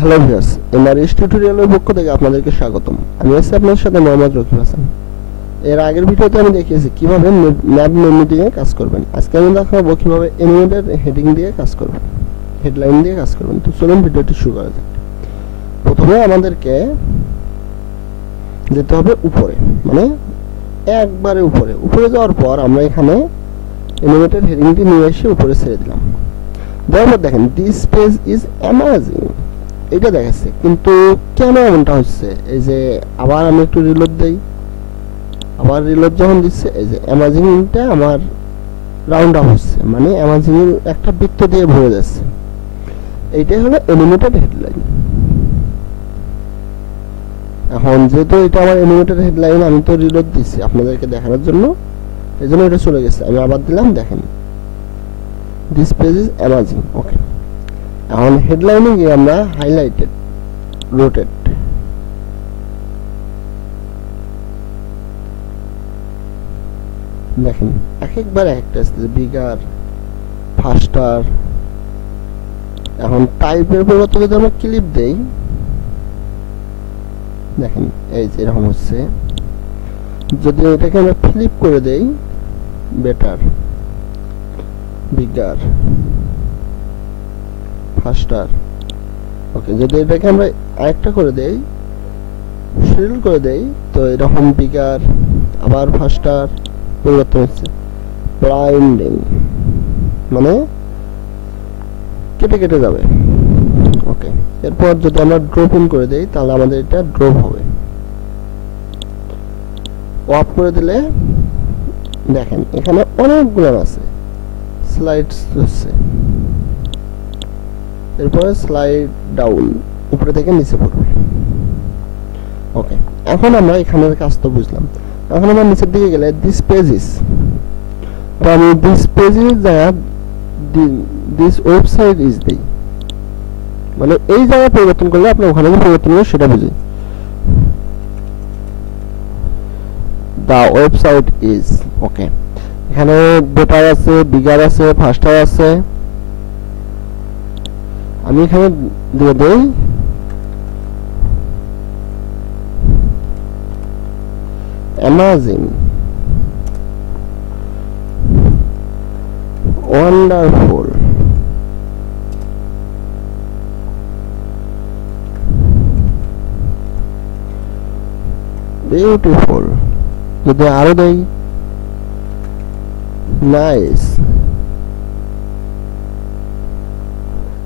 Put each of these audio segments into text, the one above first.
Hello viewers, Mrs টিউটোরিয়ালের পক্ষ থেকে আপনাদেরকে স্বাগতম। আমি আছি আপনার সাথে মোহাম্মদ রকিব হাসান। এর আগের ভিডিওতে আমি দেখিয়েছি কিভাবে ম্যাপ মেনু দিয়ে কাজ করবেন। আজকে আমি দেখাবো কিভাবে এলিমেন্টের হেডিং দিয়ে কাজ করবেন, হেডলাইন দিয়ে কাজ করবেন। তো চলুন ভিডিওটি শুরু করা যাক। প্রথমে আমাদেরকে যেতে হবে উপরে, মানে একবারে উপরে। উপরে যাওয়ার পর আমরা এখানে এলিমেন্টের হেডিংটি নিয়ে এসে উপরে ছেড়ে দিলাম। দেওয়ার পর দেখেন দিস পেজ ইজ অ্যামাজিং, এটা দেখাচ্ছে, কিন্তু কেন এমনটা হচ্ছে? এই যে আবার আমি একটু রিলোড দেই, আবার রিলোড যখন দিচ্ছে এই যে অ্যামাজিংটা আমার রাউন্ড আপ হচ্ছে, মানে অ্যামাজিং এর একটা বৃত্ত দিয়ে ভরে যাচ্ছে। এইটাই হলো এলিমেন্টেড হেডলাইন। এখন যেহেতু এটা আমার এলিমেন্টেড হেডলাইন, আমি তো রিলোড দিচ্ছি আপনাদেরকে দেখানোর জন্য, এই জন্য এটা চলে গেছে। আমি আবার দিলাম, দেখেন দিস পেজ ইজ অ্যামাজিং। ওকে, এখন হেডলাইনে গিয়ে আমরা হাইলাইটেড, রোটেট, দেখেন এক একবার একটা আসছে, বিগার, ফাস্টার। এখন টাইপের পরিবর্তে যদি আমরা ক্লিপ দেই, দেখেন এই যে এরকম হচ্ছে। যদি এটাকে আমরা ফ্লিপ করে দেই, বেটার, বিগার, ফাস্টার। ওকে, যদি এটাকে আমরা আরেকটা করে দেই, শিডিউল করে দেই, তো এরকম বিগার, আবার ফাস্টার পরিবর্তন হচ্ছে। ব্লাইন্ডিং মানে কেটে কেটে যাবে। ওকে, এরপর যদি আমরা ড্রপ ইন করে দেই, তাহলে আমাদের এটা ড্রপ হবে। অফ করে দিলে দেখেন এখানে অনেকগুলো আছে, স্লাইডস হচ্ছে। এরপরে স্লাইড ডাউন, উপরে থেকে নিচে পড়বে। ওকে, এখন আমরা এখানের কাজ তো বুঝলাম। এখন আমরা নিচের দিকে গেলে দিস পেজেস, তো আমি দিস পেজেস জায়গা দিস ওয়েবসাইট ইজ দেই, মানে এই জায়গা পরিবর্তন করলে আপনি ওখানে যে পরিবর্তন করবেন সেটা বুঝি। দা ওয়েবসাইট ইজ, ওকে, এখানে বেটার আছে, বিগার আছে, ফাস্টার আছে। আমি এখানে দিয়ে দেই অ্যামাজিং, ওয়ান্ডারফুল, বিউটিফুল। যদি আরো দেই নাইস।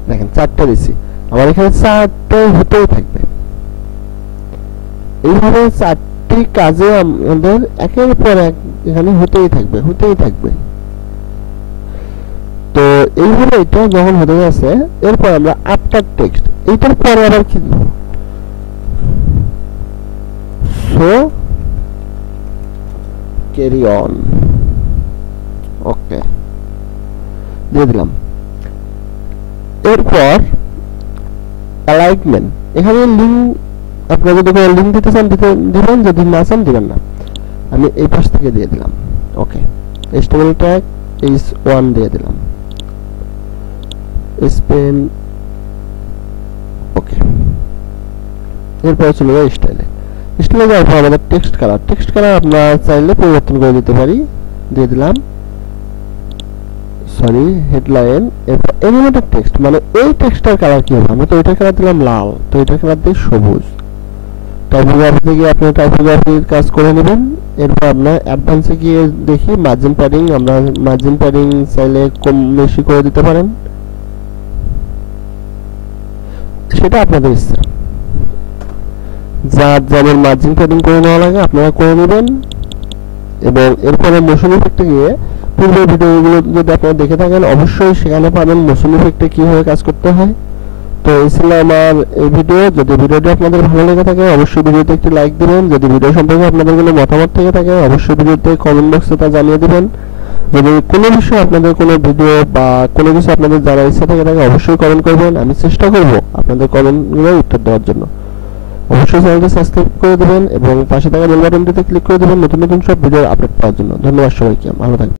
দেখেন চারটা দিচ্ছি, আমার এখানে চারটে হতেই থাকবে। এইভাবে চারটি কাজে আমাদের একের পর এক এখানে হতেই থাকবে, হতেই থাকবে। তো এইভাবে এটা যখন হতে যাচ্ছে, এরপর আমরা আফটার টেক্সট, এইটার পরে আবার কি, সো ক্যারি অন। ওকে, দিয়ে দিলাম। এরপর অ্যালাইনমেন্ট, এখানে লিঙ্ক, আপনারা যদি কোনো লিঙ্ক দিতে চান দিবেন, যদি না চান দিবেন না। আমি এই পাশ থেকে দিয়ে দিলাম। ওকে, HTML ট্যাগ H1 দিয়ে দিলাম, স্পেন। ওকে, এরপর চলে যাই স্টাইলে। স্টাইলে যাওয়ার পর আমাদের টেক্সট কালার, টেক্সট কালার আমরা চাইলে পরিবর্তন করে দিতে পারি। দিয়ে দিলাম সরি হেডলাইন। এরপর এলিমেন্টেড টেক্সট, মানে এই টেক্সটার কালার কি হবে? আমরা তো ওইটার কালার দিলাম লাল, তো এটার কালার দিই সবুজ। টাইপোগ্রাফি থেকে আপনি টাইপোগ্রাফির কাজ করে নেবেন। এরপর আমরা অ্যাডভান্সে গিয়ে দেখি মার্জিন প্যাডিং, আমরা মার্জিন প্যাডিং চাইলে কম বেশি করে দিতে পারেন, সেটা আপনাদের ইচ্ছা। যার যেমন মার্জিন প্যাডিং করে নেওয়া লাগে আপনারা করে নেবেন। এবং এরপরে মোশন ইফেক্টে গিয়ে পূর্বের ভিডিওগুলো যদি আপনারা দেখে থাকেন, অবশ্যই সেখানে পাবেন মোশন ইফেক্টে কিভাবে কাজ করতে হয়। তো এই ছিল আমার এই ভিডিও। যদি ভিডিওটি আপনাদের ভালো লেগে থাকে অবশ্যই ভিডিওতে একটি লাইক দিবেন। যদি ভিডিও সম্পর্কে আপনাদের কোনো মতামত থেকে থাকে অবশ্যই ভিডিওতে কমেন্ট বক্সে তা জানিয়ে দিবেন। যদি কোনো বিষয়ে আপনাদের কোনো ভিডিও বা কোনো কিছু আপনাদের জানার ইচ্ছা থেকে থাকে অবশ্যই কমেন্ট করবেন। আমি চেষ্টা করব আপনাদের কমেন্টগুলোর উত্তর দেওয়ার জন্য। অবশ্যই চ্যানেলটি সাবস্ক্রাইব করে দেবেন এবং পাশে থাকা বেল বাটনটিতে ক্লিক করে দেবেন নতুন নতুন সব ভিডিও আপলোড পাওয়ার জন্য। ধন্যবাদ সবাইকে, ভালো থাকবেন।